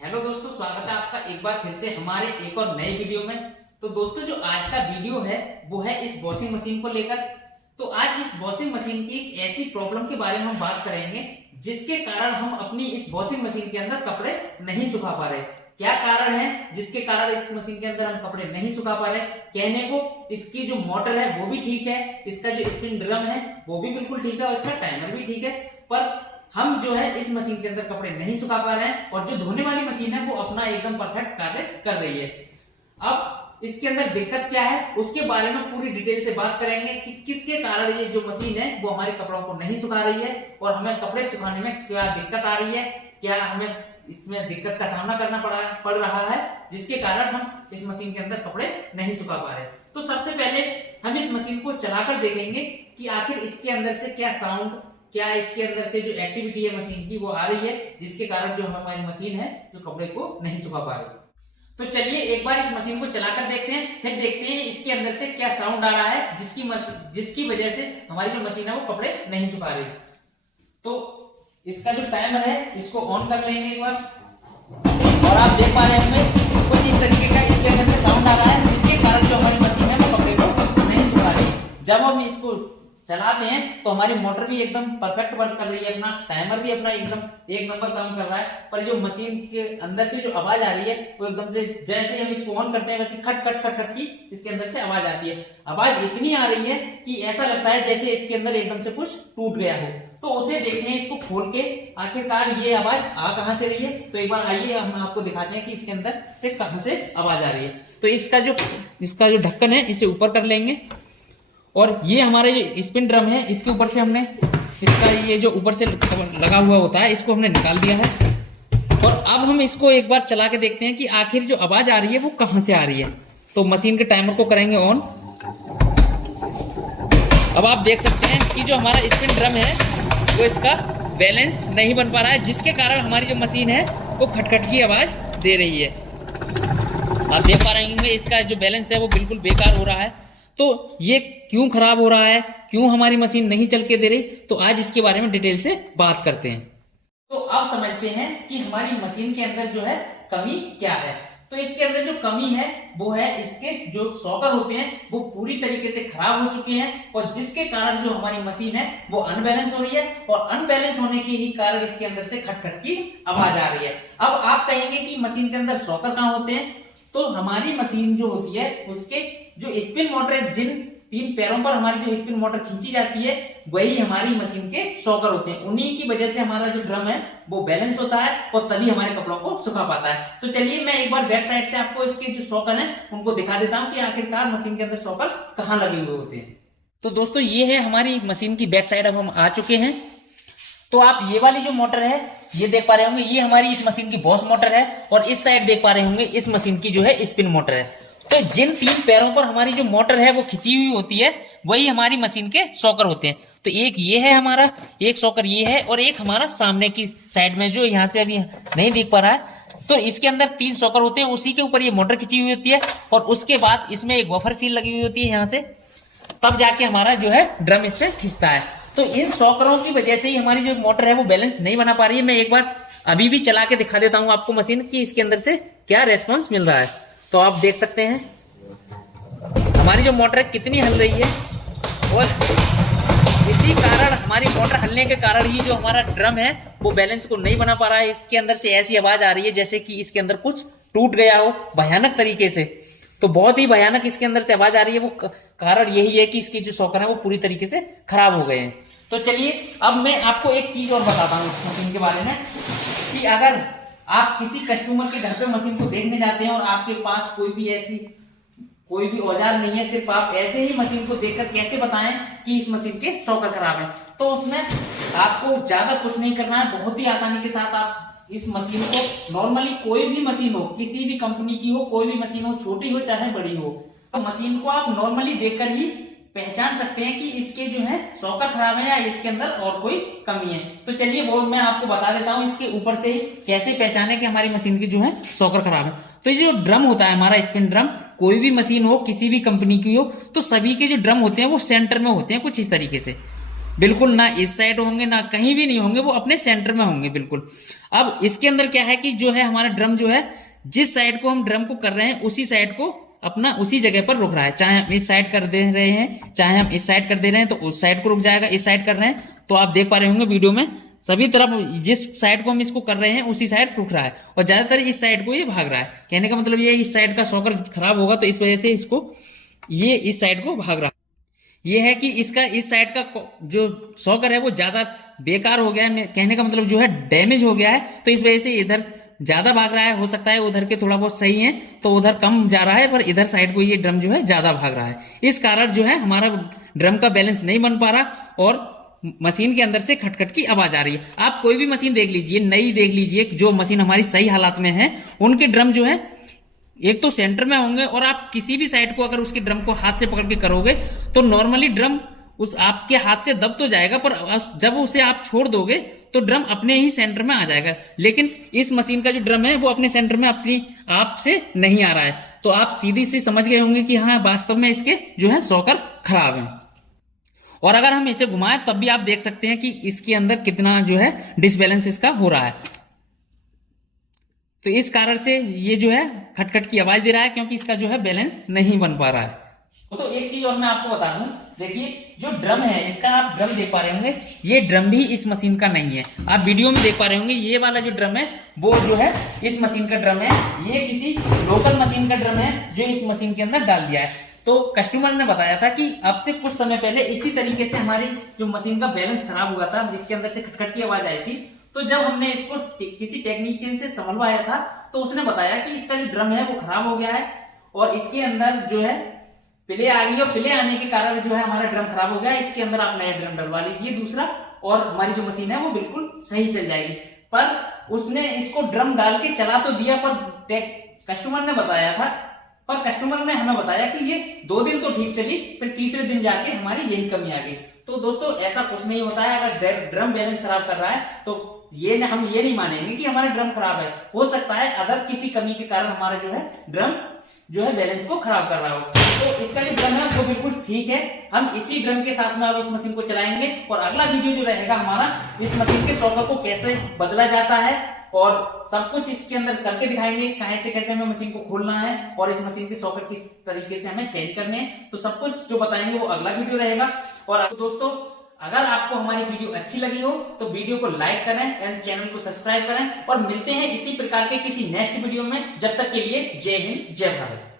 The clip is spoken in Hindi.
हेलो दोस्तों, स्वागत है आपका एक बार फिर से हमारे एक और नए वीडियो में। तो दोस्तों, जो आज का वीडियो है वो है इस वॉशिंग मशीन को लेकर। तो आज इस वॉशिंग मशीन की एक ऐसी प्रॉब्लम के बारे में हम बात करेंगे जिसके कारण हम अपनी इस वॉशिंग मशीन के अंदर कपड़े नहीं सुखा पा रहे। क्या कारण है जिसके कारण इस मशीन के अंदर हम कपड़े नहीं सुखा पा रहे? कहने को इसकी जो मोटर है वो भी ठीक है, इसका जो स्पिन ड्रम है वो भी बिल्कुल ठीक है और इसका टाइमर भी ठीक है, पर हम जो है इस मशीन के अंदर कपड़े नहीं सुखा पा रहे हैं और जो धोने वाली मशीन है वो अपना एकदम परफेक्ट कार्य कर रही है। अब इसके अंदर दिक्कत क्या है उसके बारे में पूरी डिटेल से बात करेंगे कि किसके कारण ये जो मशीन है वो हमारे कपड़ों को नहीं सुखा रही है और हमें कपड़े सुखाने में क्या दिक्कत आ रही है, क्या हमें इसमें दिक्कत का सामना करना पड़ रहा है जिसके कारण हम इस मशीन के अंदर कपड़े नहीं सुखा पा रहे। तो सबसे पहले हम इस मशीन को चलाकर देखेंगे कि आखिर इसके अंदर से क्या साउंड, क्या इसके अंदर से जो एक्टिविटी है मशीन की वो आ रही है जिसके कारण जो हमारी मशीन है जो कपड़े को नहीं सुखा पा रही। तो चलिए एक बार इस मशीन को चलाकर देखते हैं, फिर देखते हैं इसके अंदर से क्या साउंड आ रहा है जिसकी वजह से हमारी जो मशीन है वो कपड़े नहीं सुखा रही। तो इसका जो टाइमर है इसको ऑन कर लेंगे एक बार और आप देख पा रहे होंगे कुछ इस तरीके का इसके अंदर से साउंड आ रहा है जिसके कारण जो हमारी मशीन है वो कपड़े को नहीं सुखा रही। जब हम इसको चलाते हैं तो हमारी मोटर भी एकदम परफेक्ट वर्क कर रही है, अपना टाइमर भी अपना एकदम एक नंबर काम कर रहा है, पर जो मशीन के अंदर से जो आवाज आ रही है वो एकदम से जैसे हम इसको ऑन करते हैं वैसे खट खट खट खट की इसके अंदर से आवाज आती है। आवाज इतनी आ रही है कि ऐसा लगता है जैसे इसके अंदर एकदम से कुछ टूट गया हो। तो उसे देखते हैं इसको खोल के आखिरकार ये आवाज आ कहां से रही है। तो एक बार आइए हम आपको दिखाते हैं कि इसके अंदर से कहां से आवाज आ रही है। तो इसका जो ढक्कन है इसे ऊपर कर लेंगे और ये हमारे जो स्पिन ड्रम है इसके ऊपर से हमने इसका ये जो ऊपर से लगा हुआ होता है इसको हमने निकाल दिया है और अब हम इसको एक बार चला के देखते हैं कि आखिर जो आवाज आ रही है वो कहां से आ रही है। तो मशीन के टाइमर को करेंगे ऑन। अब आप देख सकते हैं कि जो हमारा स्पिन ड्रम है वो इसका बैलेंस नहीं बन पा रहा है जिसके कारण हमारी जो मशीन है वो खटखट की आवाज दे रही है। आप देख पा रहे होंगे इसका जो बैलेंस है वो बिल्कुल बेकार हो रहा है। तो ये क्यों खराब हो रहा है, क्यों हमारी मशीन नहीं चल के दे रही, तो आज इसके बारे में डिटेल से बात करते हैं। तो अब समझते हैं कि हमारी मशीन के अंदर जो है कमी क्या है। तो इसके अंदर जो कमी है वो है इसके जो सॉकर होते हैं वो पूरी तरीके से खराब हो चुके हैं और जिसके कारण जो हमारी मशीन है वो अनबैलेंस हो रही है और अनबैलेंस होने के ही कारण इसके अंदर से खटखट की आवाज आ रही है। अब आप कहेंगे कि मशीन के अंदर सॉकर कहां होते हैं? तो हमारी मशीन जो होती है उसके जो स्पिन मोटर है, जिन तीन पैरों पर हमारी जो स्पिन मोटर खींची जाती है वही हमारी मशीन के शॉकर होते हैं। उन्हीं की वजह से हमारा जो ड्रम है वो बैलेंस होता है और तभी हमारे कपड़ों को सुखा पाता है। तो चलिए मैं एक बार बैक साइड से आपको इसके जो शॉकर है उनको दिखा देता हूं कि आखिरकार मशीन के अंदर शॉकर कहां लगे हुए होते हैं। तो दोस्तों ये है हमारी मशीन की बैक साइड। अब हम आ चुके हैं। तो आप ये वाली जो मोटर है ये देख पा रहे होंगे, ये हमारी इस मशीन की बॉस मोटर है और इस साइड देख पा रहे होंगे इस मशीन की जो है स्पिन मोटर है। तो जिन तीन पैरों पर हमारी जो मोटर है वो खिंची हुई होती है वही हमारी मशीन के सॉकर होते हैं। तो एक ये है हमारा, एक सॉकर ये है और एक हमारा सामने की साइड में जो यहाँ से अभी नहीं दिख पा रहा है। तो इसके अंदर तीन सॉकर होते हैं, उसी के ऊपर ये मोटर खिंची हुई होती है और उसके बाद इसमें एक बफर सील लगी हुई होती है यहाँ से, तब जाके हमारा जो है ड्रम इस पे खिंचता है। तो इन सॉकरों की वजह से ही हमारी जो मोटर है वो बैलेंस नहीं बना पा रही है। मैं एक बार अभी भी चला के दिखा देता हूं आपको मशीन की इसके अंदर से क्या रेस्पॉन्स मिल रहा है। तो आप देख सकते हैं हमारी जो मोटर है कितनी हल रही है और इसी कारण हमारी मोटर हलने के कारण ही जो हमारा ड्रम है वो बैलेंस को नहीं बना पा रहा है। इसके अंदर से ऐसी आवाज आ रही है जैसे कि इसके अंदर कुछ टूट गया हो भयानक तरीके से। तो बहुत ही भयानक इसके अंदर से आवाज आ रही है। वो कारण यही है कि इसके जो सॉकर है वो पूरी तरीके से खराब हो गए हैं। तो चलिए अब मैं आपको एक चीज और बताता हूँ इस मशीन के बारे में कि अगर आप किसी कस्टमर के घर पे मशीन को देखने जाते हैं और आपके पास कोई भी औजार नहीं है, सिर्फ आप ऐसे ही मशीन को देखकर कैसे बताएं कि इस मशीन के सॉकर खराब है। तो उसमें आपको ज्यादा कुछ नहीं करना है, बहुत ही आसानी के साथ आप इस मशीन को नॉर्मली कोई भी मशीन हो, किसी भी कंपनी की हो, कोई भी मशीन हो, छोटी हो चाहे बड़ी हो, तो मशीन को आप नॉर्मली देखकर ही पहचान सकते हैं कि इसके जो है सॉकर खराब है या इसके अंदर और कोई कमी है। तो चलिए वो मैं आपको बता देता हूं इसके ऊपर से ही कैसे पहचाने कि हमारी मशीन की जो है सॉकर खराब है। तो ये जो ड्रम होता है हमारा स्पिन ड्रम, कोई भी मशीन हो किसी भी कंपनी की हो, तो सभी के जो ड्रम होते हैं वो सेंटर में होते हैं कुछ इस तरीके से। बिल्कुल ना इस साइड होंगे ना कहीं भी नहीं होंगे, वो अपने सेंटर में होंगे बिल्कुल। अब इसके अंदर क्या है कि जो है हमारा ड्रम जो है जिस साइड को हम ड्रम को कर रहे हैं उसी साइड को अपना उसी जगह पर रुक रहा है। चाहे हम इस साइड कर दे रहे हैं, चाहे हम इस साइड कर दे रहे हैं तो उस साइड को रुक जाएगा। इस साइड कर रहे हैं तो आप देख पा रहे होंगे वीडियो में सभी तरफ जिस साइड को हम इसको कर रहे हैं उसी साइड रुक रहा है, और ज्यादातर इस साइड को ये भाग रहा है। कहने का मतलब ये इस साइड का शॉकर खराब होगा तो इस वजह से इसको ये इस साइड को भाग रहा है। ये है कि इसका इस साइड का जो शॉकर है वो ज्यादा बेकार हो गया है, कहने का मतलब जो है डैमेज हो गया है, तो इस वजह से इधर ज्यादा भाग रहा है। हो सकता है उधर के थोड़ा बहुत सही है तो उधर कम जा रहा है, पर इधर साइड को ये ड्रम जो है ज्यादा भाग रहा है। इस कारण जो है हमारा ड्रम का बैलेंस नहीं बन पा रहा और मशीन के अंदर से खटखट की आवाज आ रही है। आप कोई भी मशीन देख लीजिए, नई देख लीजिए, जो मशीन हमारी सही हालात में है उनके ड्रम जो है एक तो सेंटर में होंगे, और आप किसी भी साइड को अगर उसके ड्रम को हाथ से पकड़ के करोगे तो नॉर्मली ड्रम उस आपके हाथ से दब तो जाएगा, पर जब उसे आप छोड़ दोगे तो ड्रम अपने ही सेंटर में आ जाएगा। लेकिन इस मशीन का जो ड्रम है वो अपने सेंटर में अपनी आप से नहीं आ रहा है, तो आप सीधी सी समझ गए होंगे कि हाँ वास्तव में इसके जो है शॉकर खराब है। और अगर हम इसे घुमाएं तब भी आप देख सकते हैं कि इसके अंदर कितना जो है डिसबैलेंस इसका हो रहा है। तो इस कारण से ये जो है खटखट की आवाज दे रहा है, क्योंकि इसका जो है बैलेंस नहीं बन पा रहा है। तो एक चीज और मैं आपको बता दूं, देखिए जो ड्रम है इसका आप ड्रम देख पा रहे होंगे, ये ड्रम भी इस मशीन का नहीं है। आप वीडियो में देख पा रहे होंगे ये वाला जो ड्रम है वो जो है इस मशीन का ड्रम है, ये किसी लोकल मशीन का ड्रम है जो इस मशीन के अंदर डाल दिया है। तो कस्टमर ने बताया था कि अब से कुछ समय पहले इसी तरीके से हमारी जो मशीन का बैलेंस खराब हुआ था, जिसके अंदर से खटखट की आवाज आई थी। तो जब हमने इसको किसी टेक्नीशियन से समझवाया था तो उसने बताया कि इसका जो ड्रम है वो खराब हो गया है और इसके अंदर जो है प्ले आ गई, और प्ले आने के कारण जो है हमारा ड्रम खराब हो गया। इसके अंदर आप नया ड्रम डलवा लीजिए दूसरा, और हमारी जो मशीन है वो बिल्कुल सही चल जाएगी। पर उसने इसको ड्रम डाल के चला तो दिया, पर कस्टमर ने बताया था, पर कस्टमर ने हमें बताया कि ये 2 दिन तो ठीक चली, फिर तीसरे दिन जाके हमारी यही कमी आ गई। तो दोस्तों ऐसा कुछ नहीं होता है, अगर ड्रम बैलेंस खराब कर रहा है तो हम ये नहीं मानेंगे कि हमारा ड्रम खराब है। हो सकता है अगर किसी कमी के कारण हमारा जो है ड्रम जो है बैलेंस को खराब कर रहा हो। तो इसका जो ड्रम है वो बिल्कुल ठीक है। हम इसी ड्रम के साथ में अब इस मशीन को चलाएंगे, और अगला वीडियो जो रहेगा हमारा इस मशीन के शॉकर को कैसे बदला जाता है और सब कुछ इसके अंदर करके दिखाएंगे, कैसे हमें मशीन को खोलना है और इस मशीन के शॉकर किस तरीके से हमें चेंज करने हैं। तो सब कुछ जो बताएंगे वो अगला वीडियो रहेगा। और दोस्तों अगर आपको हमारी वीडियो अच्छी लगी हो तो वीडियो को लाइक करें एंड चैनल को सब्सक्राइब करें, और मिलते हैं इसी प्रकार के किसी नेक्स्ट वीडियो में। जब तक के लिए जय हिंद जय भारत।